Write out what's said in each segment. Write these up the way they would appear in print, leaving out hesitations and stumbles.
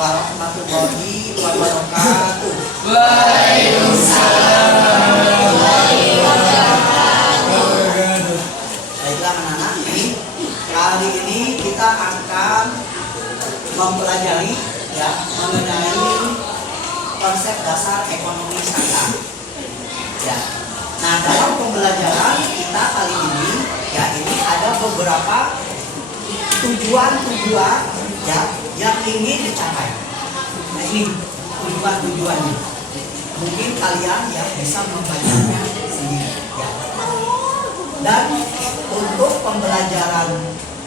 warahmatullahi wabarakatuh. Waalaikumsalam warahmatullahi wabarakatuh. Baiklah anak-anak, kali ini kita akan mempelajari mengenai konsep dasar ekonomi syariah. Nah, dalam pembelajaran kita kali ini ini ada beberapa tujuan-tujuan yang ingin dicapai. Nah, ini tujuan-tujuannya. Mungkin kalian bisa membacanya sendiri. Dan untuk pembelajaran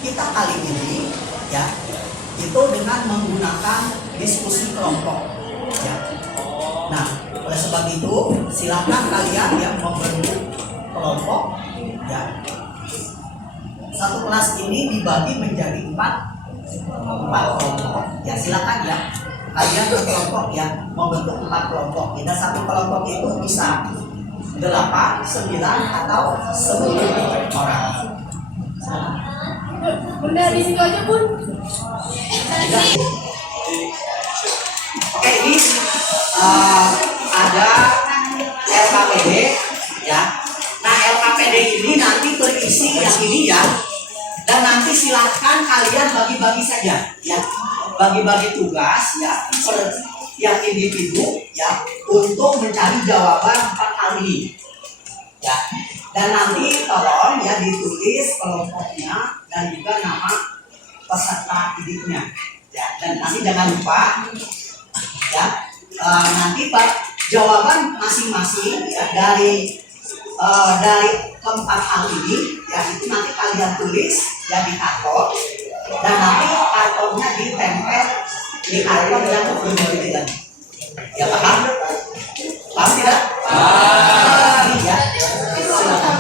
kita kali ini itu dengan menggunakan diskusi kelompok. Nah, oleh sebab itu silakan kalian membentuk kelompok. Satu kelas ini dibagi menjadi empat kelompok. Silakan kalian berkelompok membentuk 4 kelompok. Dan satu kelompok itu bisa 8, 9 atau 10 orang. Bunda di situ aja, Bun. Oke, ini ada LKPD Nah, LKPD ini nanti berisi yang ini dan nanti silahkan kalian bagi-bagi saja bagi-bagi tugas per yang individu untuk mencari jawaban 4 hal ini dan nanti tolong ditulis kelompoknya dan juga nama peserta didiknya dan nanti jangan lupa nanti jawaban masing-masing dari keempat hal ini itu nanti kalian tulis di karton dan nanti kartonnya ditempel di karton yang berbeda. Paham? Paham tidak? Paham. Silakan.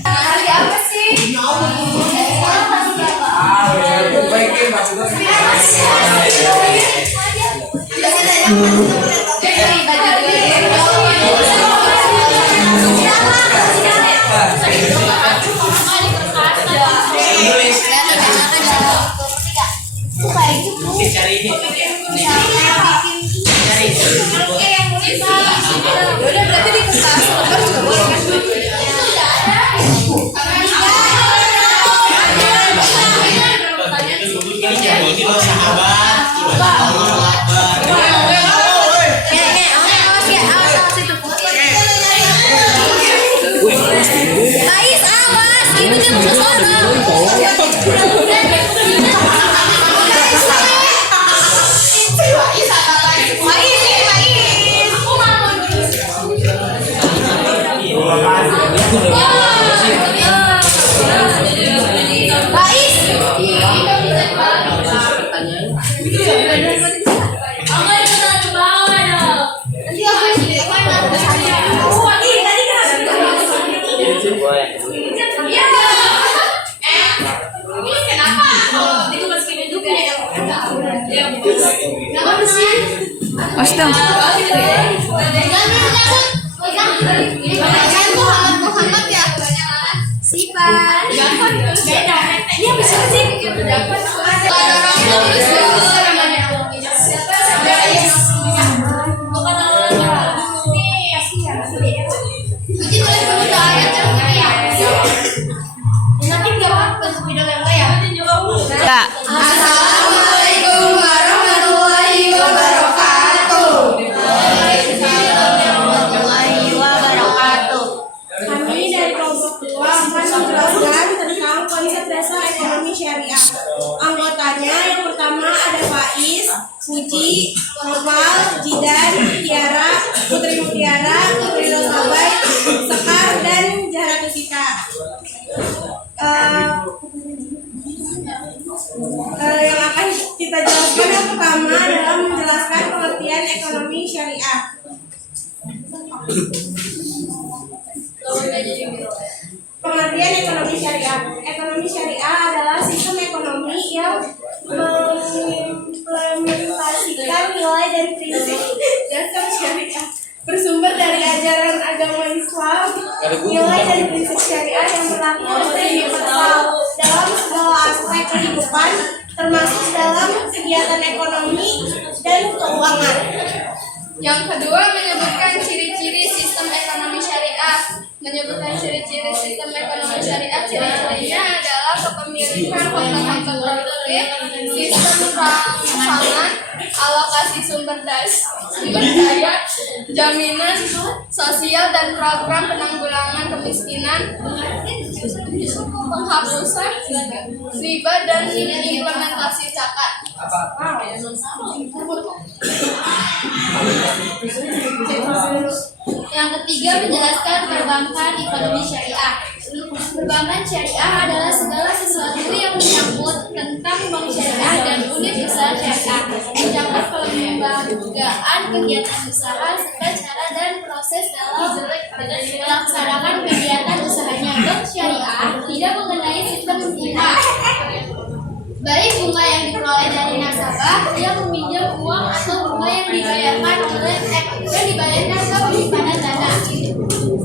Hari apa sih? Udah berarti di kertas lembar juga boleh kan? Ais, awas, itu dia musuh sono. Iya bisa sih. Assalamualaikum warahmatullahi wabarakatuh. Kami dari kelompok 2 akan menjelaskan tentang konsep dasar ekonomi syariah. Anggotanya yang pertama ada Faiz, Puji, Nopal, Jidan, Tiara, Putri Mutiara, Putri Rosabai, Sekar, dan Zahra Tusika. Yang akan kita jelaskan yang pertama adalah menjelaskan pengertian ekonomi syariah. Pengertian ekonomi syariah. Ekonomi syariah adalah sistem ekonomi yang mengimplementasikan nilai dan prinsip dasar syariah bersumber dari ajaran agama Islam. Nilai dan prinsip syariah yang berlaku universal dalam segala aspek kehidupan, termasuk dalam kegiatan ekonomi dan keuangan. Yang kedua, menyebutkan ciri-ciri sistem ekonomi syariah. Menyebutkan ciri-ciri sistem ekonomi syariah, ciri-cirinya adalah kepemilikan harta produktif, sistem rangsangan, alokasi sumber daya, jaminan sosial dan program penanggulangan kemiskinan, penghapusan riba dan implementasi zakat. Yang ketiga, menjelaskan perbankan ekonomi syariah. Perbankan syariah adalah segala sesuatu yang menyangkut tentang bank syariah dan unit usaha syariah, mencakup pelembagaan kegiatan usaha serta cara dan proses dalam melaksanakan kegiatan usahanya. Bank syariah tidak mengenai sistem bunga, baik bunga yang diperoleh dari nasabah yang meminjam uang atau bunga yang dibayarkan ke penyimpanan dana.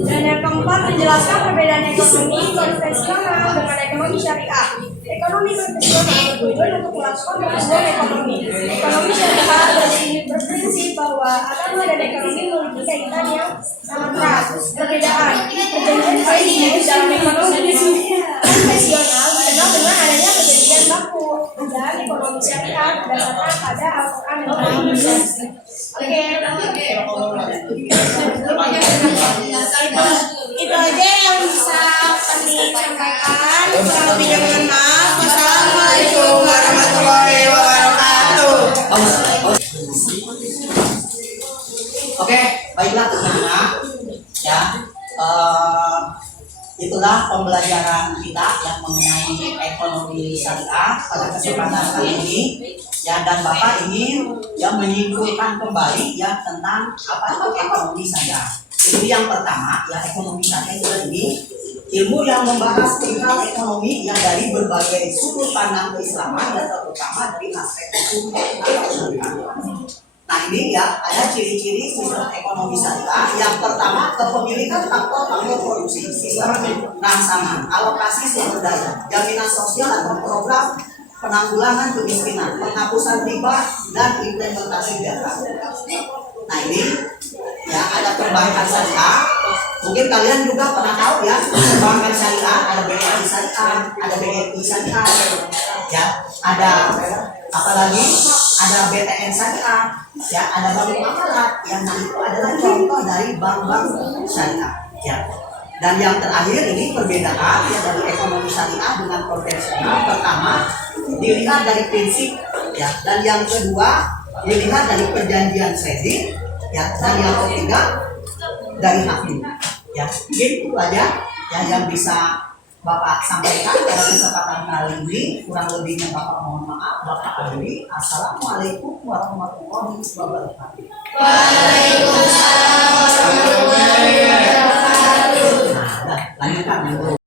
Dan yang keempat, menjelaskan perbedaan ekonomi konvensional dengan ekonomi syariah. Ekonomi konvensional bertujuan untuk melakukan pertumbuhan ekonomi. Ekonomi syariah berprinsip bahwa agama dan ekonomi memiliki kaitan yang sangat erat. Perbedaan perjanjian baik dalam ekonomi konvensional dikenal dengan adanya perjanjian baku, dan ekonomi syariah berdasarkan pada Al-Quran dan Hadis. Itu aja yang bisa kami sampaikan. Kurang lebihnya mohon maaf. Wassalamualaikum warahmatullahi wabarakatuh. Oke, baiklah teman-teman. Ya, itulah pembelajaran kita yang mengenai ekonomi syariah pada kesempatan kali ini. Ya, dan Bapak ingin yang menyimpulkan kembali ya tentang apa itu ekonomi syariah. Ini yang pertama, ya ekonomi syariah itu ini ilmu yang membahas perihal ekonomi yang dari berbagai sudut pandang keislaman dan terutama dari aspek hukum atau syariah. Nah ini ya ada ciri-ciri sistem ekonomi syariah. Yang pertama, kepemilikan faktor produksi, sistem rangsangan, alokasi sumber daya, jaminan sosial atau program penanggulangan kemiskinan, penghapusan riba dan implementasi data. Nah ini ya ada perbankan syariah. Mungkin kalian juga pernah tahu ya perbankan syariah, ada BNI syariah, ada BNI syariah, ya ada apalagi ada BTN syariah, ya ada bank muamalat yang itu adalah contoh dari bank-bank syariah, ya. Dan yang terakhir ini perbedaan ya dari ekonomi syariah dengan konvensional. Pertama dilihat dari prinsip, ya, dan yang kedua dilihat dari perjanjian kredit, ya, dan yang ketiga dari hakim, ya. Itu aja ya yang bisa Bapak sampaikan pada kesempatan kali ini. Kurang lebihnya Bapak mohon maaf. Bapak akhiri. Assalamualaikum warahmatullahi wabarakatuh. Waalaikumsalam warahmatullahi wabarakatuh. Nah, lanjutkan dulu.